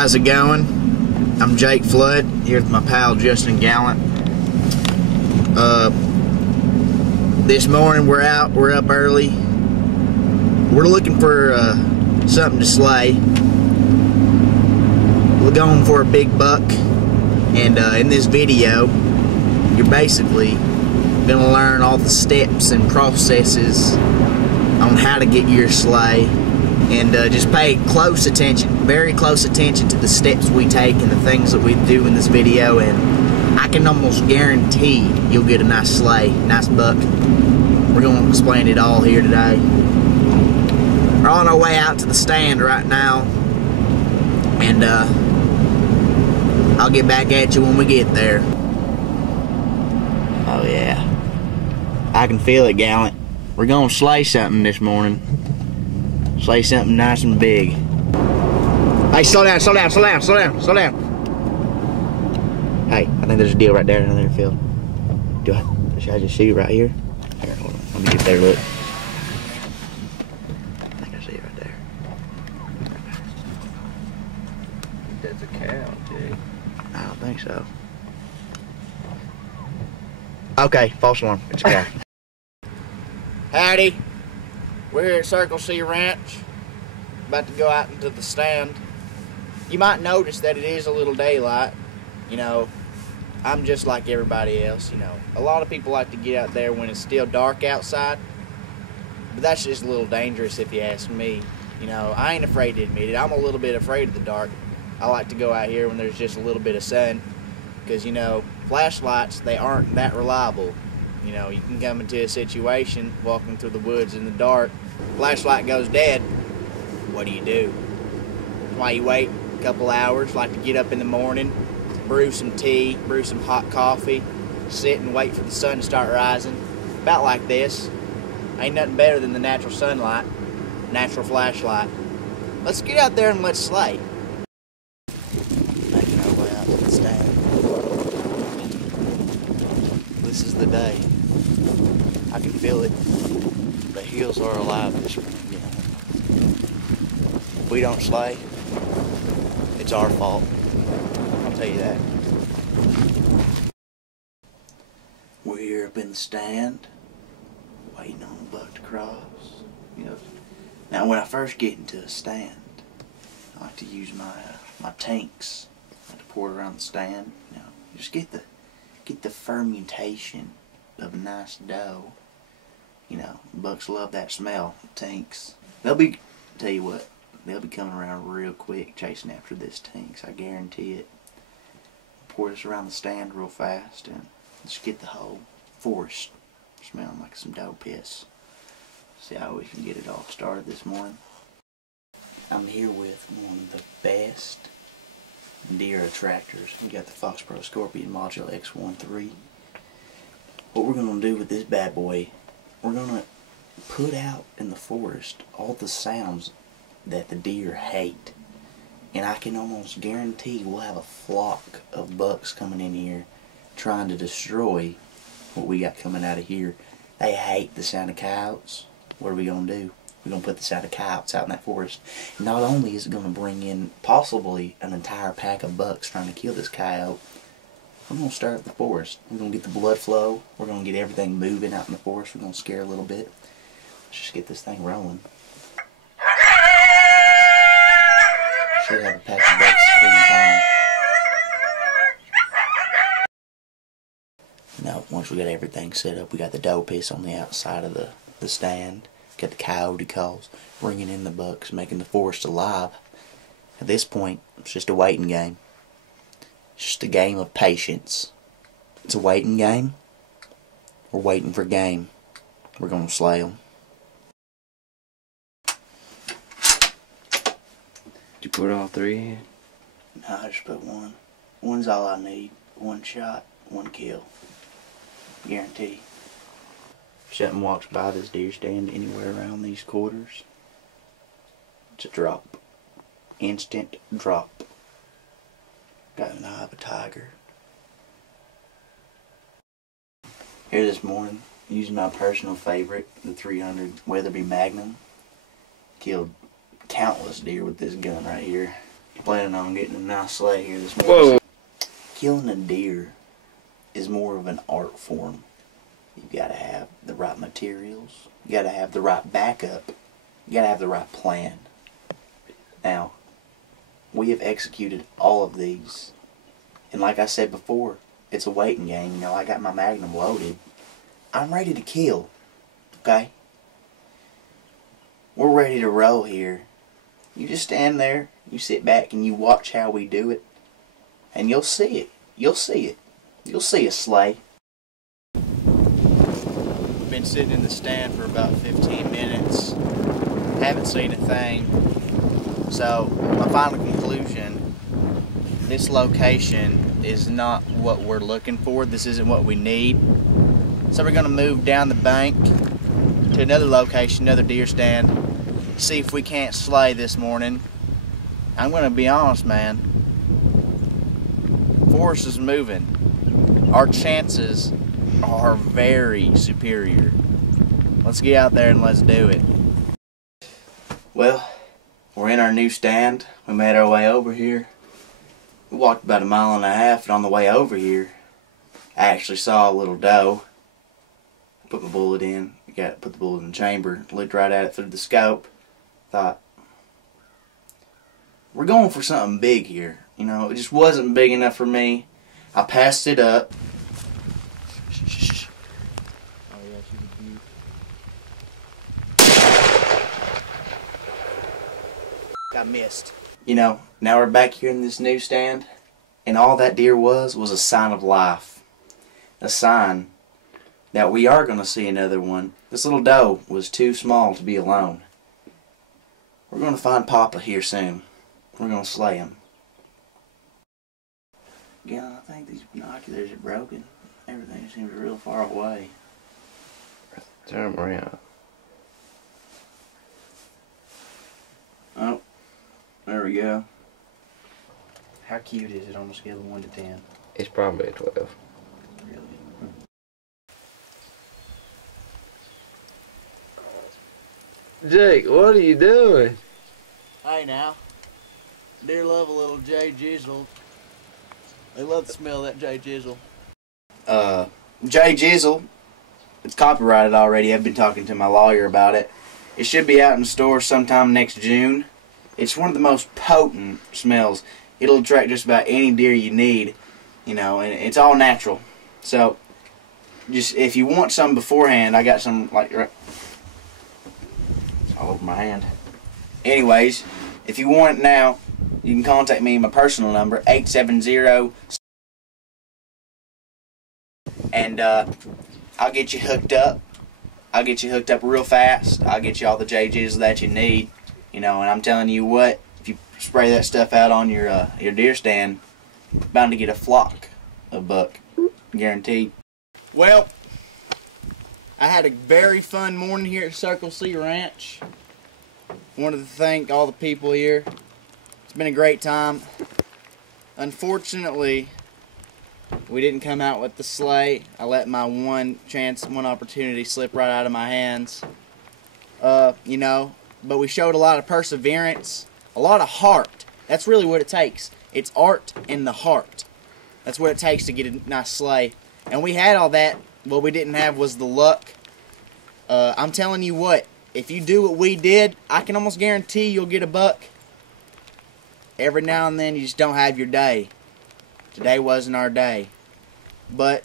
How's it going? I'm Jake Flood here with my pal Justin Gallant. This morning we're up early. We're looking for something to slay. We're going for a big buck, and in this video you're basically going to learn all the steps and processes on how to get your slay. And just pay close attention, very close attention to the steps we take and the things that we do in this video, and I can almost guarantee you'll get a nice slay, nice buck. We're going to explain it all here today. We're on our way out to the stand right now, and I'll get back at you when we get there. Oh yeah, I can feel it, Gallant. We're going to slay something this morning. Slay something nice and big. Hey, slow down, slow down, slow down, slow down, slow down. Hey, I think there's a deal right there in the field. Should I just shoot right here? Here, hold on. Let me get a better look. I think I see it right there. That's a cow, dude. I don't think so. Okay, false alarm. It's a cow. Howdy. We're here at Circle C Ranch, about to go out into the stand. You might notice that it is a little daylight. You know, I'm just like everybody else, you know. A lot of people like to get out there when it's still dark outside, but that's just a little dangerous if you ask me. You know, I ain't afraid to admit it. I'm a little bit afraid of the dark. I like to go out here when there's just a little bit of sun, because, you know, flashlights, they aren't that reliable. You know, you can come into a situation walking through the woods in the dark, flashlight goes dead. What do? That's why you wait a couple hours, like to get up in the morning, brew some tea, brew some hot coffee, sit and wait for the sun to start rising. About like this. Ain't nothing better than the natural sunlight, natural flashlight. Let's get out there and let's slay. Making our way out to the stand. This is the day. I can feel it. The hills are alive this morning. If we don't slay, it's our fault. I'll tell you that. We're here up in the stand, waiting on the buck to cross. You know. Now, when I first get into a stand, I like to use my tanks. I like to pour it around the stand. You know, just get the fermentation of a nice dough. You know, bucks love that smell. Tanks. Tell you what, they'll be coming around real quick chasing after this tanks. I guarantee it. Pour this around the stand real fast and just get the whole forest smelling like some doe piss. See how we can get it all started this morning. I'm here with one of the best deer attractors. We got the Fox Pro Scorpion Module X13. What we're going to do with this bad boy, we're going to put out in the forest all the sounds that the deer hate. And I can almost guarantee we'll have a flock of bucks coming in here trying to destroy what we got coming out of here. They hate the sound of coyotes. What are we going to do? We're going to put the sound of coyotes out in that forest. Not only is it going to bring in possibly an entire pack of bucks trying to kill this coyote, we're going to stir up the forest. We're going to get the blood flow. We're going to get everything moving out in the forest. We're going to scare a little bit. Let's just get this thing rolling. Should have a pack of bucks anytime. Now, once we got everything set up, we got the doe piss on the outside of the stand. Got the coyote calls, bringing in the bucks, making the forest alive. At this point, it's just a waiting game. It's just a game of patience. It's a waiting game. We're waiting for game. We're going to slay them. Did you put all three in? No, I just put one. One's all I need. One shot, one kill. Guarantee. If something walks by this deer stand anywhere around these quarters, it's a drop. Instant drop. Got an eye of a tiger. Here this morning, using my personal favorite, the 300 Weatherby Magnum. Killed countless deer with this gun right here. Planning on getting a nice sleigh here this morning. Whoa. Killing a deer is more of an art form. You gotta have the right materials. You gotta have the right backup. You gotta have the right plan. Now, we have executed all of these. And like I said before, it's a waiting game. You know, I got my Magnum loaded. I'm ready to kill. Okay? We're ready to roll here. You just stand there, you sit back, and you watch how we do it. And you'll see it. You'll see it. You'll see a sleigh. Been sitting in the stand for about 15 minutes. Haven't seen a thing. So, my final conclusion, this location is not what we're looking for. This isn't what we need. So we're going to move down the bank to another location, another deer stand, see if we can't slay this morning. I'm going to be honest, man. Force is moving. Our chances are very superior. Let's get out there and let's do it. Well, we're in our new stand. We made our way over here. We walked about 1.5 miles, and on the way over here, I actually saw a little doe. Put my bullet in. Put the bullet in the chamber. Looked right at it through the scope. Thought, we're going for something big here. You know, it just wasn't big enough for me. I passed it up. Shh. Oh yeah, she's a beaut. I missed. You know, now we're back here in this new stand, and all that deer was a sign of life. A sign that we are going to see another one. This little doe was too small to be alone. We're going to find Papa here soon. We're going to slay him. Yeah, I think these binoculars are broken. Everything seems real far away. Turn them around. Oh, there we go. How cute is it on a scale of 1 to 10? It's probably a 12. Really? Jake, what are you doing? Hey now, deer love a little J Jizzle. They love the smell of that J Jizzle. J Jizzle, it's copyrighted already. I've been talking to my lawyer about it. It should be out in stores sometime next June. It's one of the most potent smells. It'll attract just about any deer you need, you know, and it's all natural. So, just if you want some beforehand, I got some like right all over my hand. Anyways, if you want it now, you can contact me. My personal number 870, and I'll get you hooked up. I'll get you hooked up real fast. I'll get you all the JJs that you need, you know. And I'm telling you what, if you spray that stuff out on your deer stand, you're bound to get a flock of buck, guaranteed. Well, I had a very fun morning here at Circle C Ranch. Wanted to thank all the people here. It's been a great time. Unfortunately, we didn't come out with the sleigh. I let my one opportunity slip right out of my hands. You know, but we showed a lot of perseverance, a lot of heart. That's really what it takes. It's art in the heart. That's what it takes to get a nice sleigh. And we had all that. What we didn't have was the luck. I'm telling you what, if you do what we did, I can almost guarantee you'll get a buck. Every now and then you just don't have your day. Today wasn't our day. But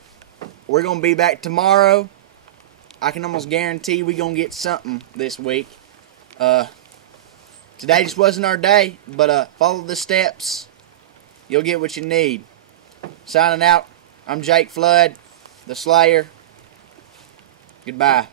we're going to be back tomorrow. I can almost guarantee we're going to get something this week. Today just wasn't our day, but follow the steps. You'll get what you need. Signing out, I'm Jake Flood, the Slayer. Goodbye.